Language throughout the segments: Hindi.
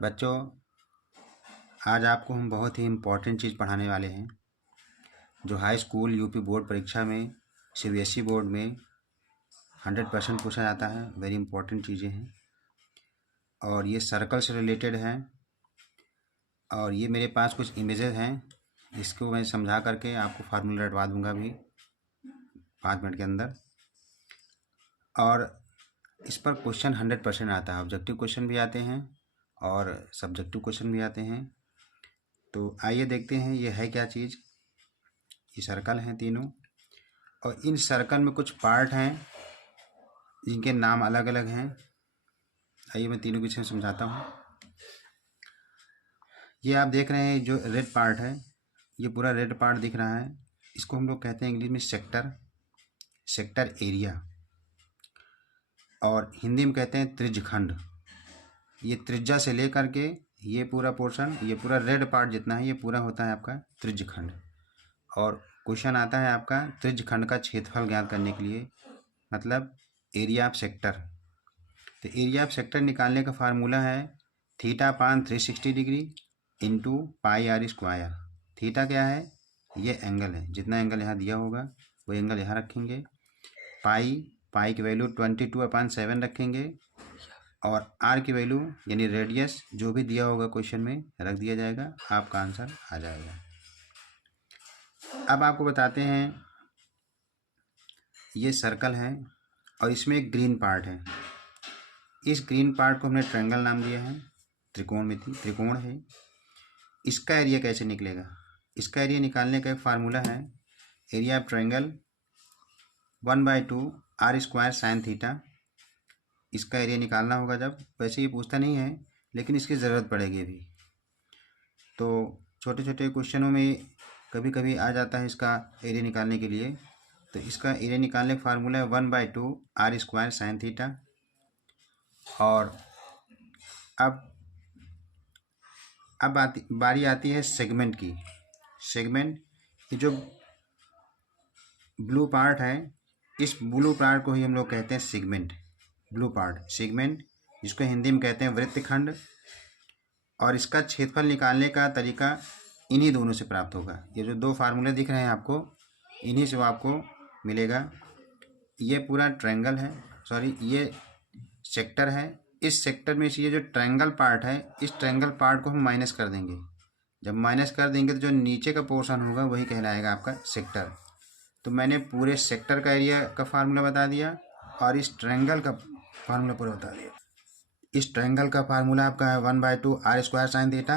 बच्चों, आज आपको हम बहुत ही इम्पोर्टेंट चीज़ पढ़ाने वाले हैं जो हाई स्कूल यूपी बोर्ड परीक्षा में सीबीएसई बोर्ड में 100% पूछा जाता है। वेरी इंपॉर्टेंट चीज़ें हैं और ये सर्कल से रिलेटेड हैं और ये मेरे पास कुछ इमेजेस हैं, इसको मैं समझा करके आपको फार्मूला रटवा दूंगा अभी 5 मिनट के अंदर। और इस पर क्वेश्चन 100% आता है, ऑब्जेक्टिव क्वेश्चन भी आते हैं और सब्जेक्टिव क्वेश्चन भी आते हैं। तो आइए देखते हैं ये है क्या चीज़। ये सर्कल हैं तीनों और इन सर्कल में कुछ पार्ट हैं जिनके नाम अलग अलग हैं। आइए मैं तीनों विषय समझाता हूँ। ये आप देख रहे हैं जो रेड पार्ट है, ये पूरा रेड पार्ट दिख रहा है, इसको हम लोग कहते हैं इंग्लिश में सेक्टर एरिया और हिंदी में कहते हैं त्रिज्यखंड। ये त्रिज्या से लेकर के ये पूरा पोर्शन, ये पूरा रेड पार्ट जितना है, ये पूरा होता है आपका त्रिज्यखंड। और क्वेश्चन आता है आपका त्रिज्यखंड का क्षेत्रफल ज्ञात करने के लिए, मतलब एरिया ऑफ सेक्टर। तो एरिया ऑफ सेक्टर निकालने का फार्मूला है theta upon 360 degree into pi R square. Theta क्या है? ये एंगल है, जितना एंगल यहाँ दिया होगा वो एंगल यहाँ रखेंगे। पाई की वैल्यू 22/7 रखेंगे और आर की वैल्यू यानी रेडियस जो भी दिया होगा क्वेश्चन में रख दिया जाएगा, आपका आंसर आ जाएगा। अब आपको बताते हैं, ये सर्कल है और इसमें एक ग्रीन पार्ट है। इस ग्रीन पार्ट को हमने ट्रायंगल नाम दिया है, त्रिकोण है। इसका एरिया कैसे निकलेगा? इसका एरिया निकालने का एक फार्मूला है, area of triangle 1/2 R square sine theta. इसका एरिया निकालना होगा जब, वैसे ये पूछता नहीं है लेकिन इसकी ज़रूरत पड़ेगी अभी। तो छोटे छोटे क्वेश्चनों में कभी कभी आ जाता है इसका एरिया निकालने के लिए। तो इसका एरिया निकालने का फार्मूला है 1/2 आर स्क्वायर साइन थीटा। और अब बारी आती है सेगमेंट की। सेगमेंट, ये जो ब्लू पार्ट है, इस ब्लू पार्ट को ही हम लोग कहते हैं सेगमेंट। ब्लू पार्ट सेगमेंट, जिसको हिंदी में कहते हैं वृत्तखंड। और इसका क्षेत्रफल निकालने का तरीका इन्हीं दोनों से प्राप्त होगा। ये जो दो फार्मूले दिख रहे हैं आपको, इन्हीं से वो आपको मिलेगा। ये पूरा ट्रायंगल है, सॉरी ये सेक्टर है। इस सेक्टर में से ये जो ट्रायंगल पार्ट है, इस ट्रायंगल पार्ट को हम माइनस कर देंगे। जब माइनस कर देंगे तो जो नीचे का पोर्शन होगा वही कहलाएगा आपका सेक्टर। तो मैंने पूरे सेक्टर का एरिया का फार्मूला बता दिया और इस ट्रायंगल का फार्मूला पूरा बता दिया। इस ट्रायंगल का फार्मूला आपका है 1/2 आर स्क्वायर साइन थीटा।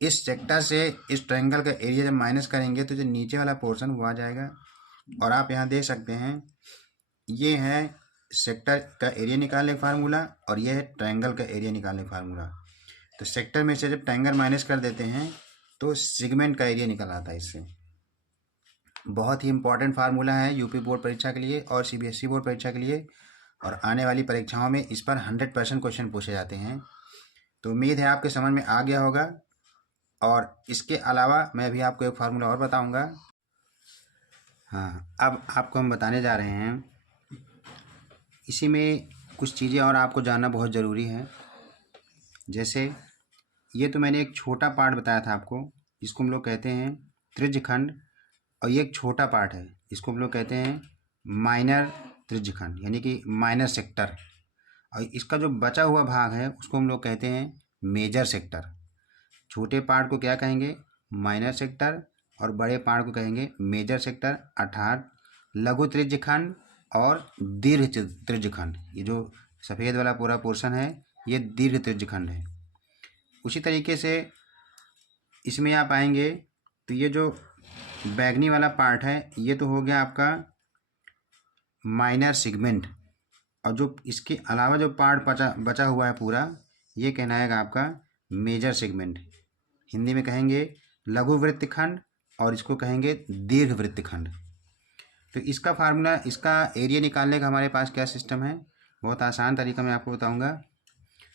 इस सेक्टर से इस ट्रायंगल का एरिया जब माइनस करेंगे तो जो नीचे वाला पोर्शन वो आ जाएगा। और आप यहाँ देख सकते हैं, ये है सेक्टर का एरिया निकालने का फार्मूला और ये है ट्रायंगल का एरिया निकालने का फार्मूला। तो सेक्टर में से जब ट्रायंगल माइनस कर देते हैं तो सेगमेंट का एरिया निकल आता है इससे। बहुत ही इंपॉर्टेंट फार्मूला है यूपी बोर्ड परीक्षा के लिए और सीबीएसई बोर्ड परीक्षा के लिए, और आने वाली परीक्षाओं में इस पर 100% क्वेश्चन पूछे जाते हैं। तो उम्मीद है आपके समझ में आ गया होगा। और इसके अलावा मैं भी आपको एक फार्मूला और बताऊंगा। हाँ, अब आपको हम बताने जा रहे हैं, इसी में कुछ चीज़ें और आपको जानना बहुत ज़रूरी है। जैसे ये तो मैंने एक छोटा पार्ट बताया था आपको, जिसको हम लोग कहते हैं त्रिज्यखंड, और ये एक छोटा पार्ट है, इसको हम लोग कहते हैं माइनर त्रिज्यखंड यानी कि माइनर सेक्टर। और इसका जो बचा हुआ भाग है उसको हम लोग कहते हैं मेजर सेक्टर। छोटे पार्ट को क्या कहेंगे? माइनर सेक्टर, और बड़े पार्ट को कहेंगे मेजर सेक्टर, अर्थात लघु त्रिज्यखंड और दीर्घ त्रिज्यखंड। ये जो सफ़ेद वाला पूरा पोर्शन है ये दीर्घ त्रिज्यखंड है। उसी तरीके से इसमें आप आएंगे तो ये जो बैगनी वाला पार्ट है ये तो हो गया आपका माइनर सेगमेंट, और जो इसके अलावा जो पार्ट बचा हुआ है पूरा, ये कहलाएगा आपका मेजर सेगमेंट। हिंदी में कहेंगे लघु वृत्तखंड और इसको कहेंगे दीर्घ वृत्तखंड। तो इसका फार्मूला, इसका एरिया निकालने का हमारे पास क्या सिस्टम है, बहुत आसान तरीका मैं आपको बताऊंगा।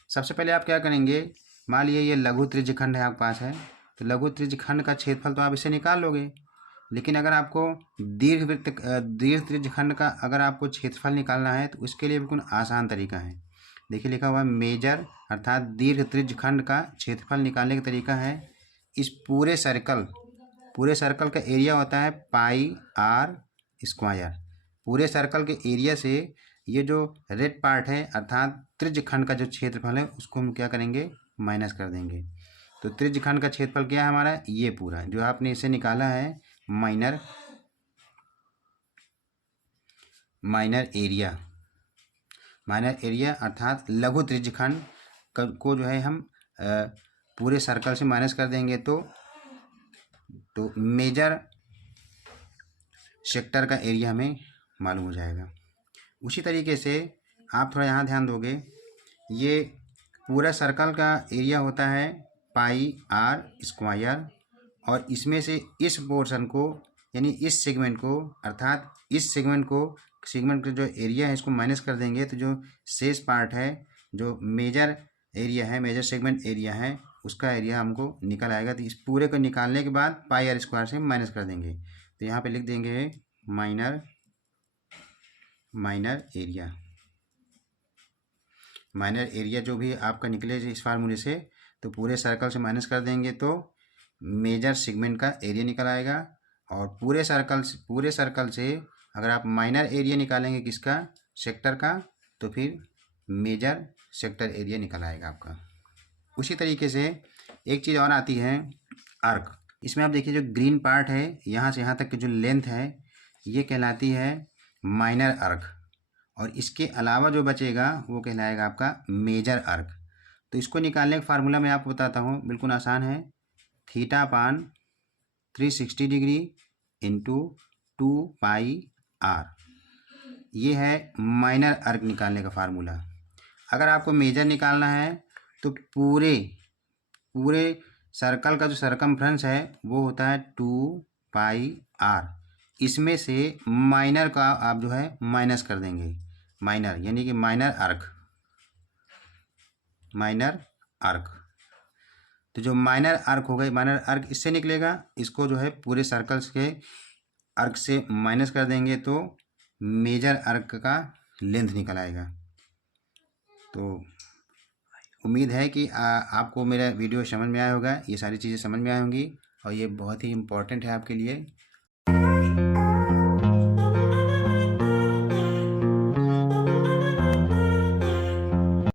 सबसे पहले आप क्या करेंगे, मान लीजिए ये लघु त्रिज्यखंड है आपके पास है, तो लघु त्रिज्यखंड का क्षेत्रफल तो आप इसे निकाल लोगे। लेकिन अगर आपको दीर्घ त्रिज्यखंड का अगर आपको क्षेत्रफल निकालना है तो उसके लिए बिल्कुल आसान तरीका है। देखिए लिखा हुआ है मेजर अर्थात दीर्घ त्रिज्य खंड का क्षेत्रफल निकालने का तरीका है इस पूरे सर्कल का एरिया होता है पाई आर स्क्वायर। पूरे सर्कल के एरिया से ये जो रेड पार्ट है अर्थात त्रिज्य खंड का जो क्षेत्रफल है उसको हम क्या करेंगे, माइनस कर देंगे। तो त्रिज्य खंड का क्षेत्रफल क्या है हमारा, ये पूरा जो आपने इसे निकाला है माइनर एरिया अर्थात लघु त्रिज्य खंड को जो है हम पूरे सर्कल से माइनस कर देंगे तो मेजर सेक्टर का एरिया हमें मालूम हो जाएगा। उसी तरीके से आप थोड़ा यहाँ ध्यान दोगे, ये पूरा सर्कल का एरिया होता है पाई आर स्क्वायर और इसमें से इस पोर्शन को यानी इस सेगमेंट को अर्थात इस सेगमेंट का जो एरिया है इसको माइनस कर देंगे तो जो शेष पार्ट है जो मेजर एरिया है, मेजर सेगमेंट एरिया है, उसका एरिया हमको निकल आएगा। तो इस पूरे को निकालने के बाद पाई आर स्क्वायर से माइनस कर देंगे तो यहाँ पे लिख देंगे माइनर एरिया जो भी आपका निकले इस फार्मूले से, तो पूरे सर्कल से माइनस कर देंगे तो मेजर सेगमेंट का एरिया निकल आएगा। और पूरे सर्कल से अगर आप माइनर एरिया निकालेंगे किसका, सेक्टर का, तो फिर मेजर सेक्टर एरिया निकल आएगा आपका। उसी तरीके से एक चीज़ और आती है आर्क। इसमें आप देखिए जो ग्रीन पार्ट है यहाँ से यहाँ तक की जो लेंथ है ये कहलाती है माइनर आर्क और इसके अलावा जो बचेगा वो कहलाएगा आपका मेजर आर्क। तो इसको निकालने का फार्मूला मैं आपको बताता हूँ, बिल्कुल आसान है। Theta upon 360 degree into 2 pi R, ये है माइनर आर्क निकालने का फार्मूला। अगर आपको मेजर निकालना है तो पूरे सर्कल का जो सरकमफ्रेंस है वो होता है 2 पाई आर, इसमें से माइनर का आप जो है माइनस कर देंगे, माइनर यानी कि माइनर आर्क। तो जो माइनर आर्क होगा, माइनर आर्क इससे निकलेगा, इसको जो है पूरे सर्कल्स के आर्क से माइनस कर देंगे तो मेजर आर्क का लेंथ निकल आएगा। तो उम्मीद है कि आपको मेरा वीडियो समझ में आया होगा, ये सारी चीज़ें समझ में आई होंगी और ये बहुत ही इम्पोर्टेंट है आपके लिए।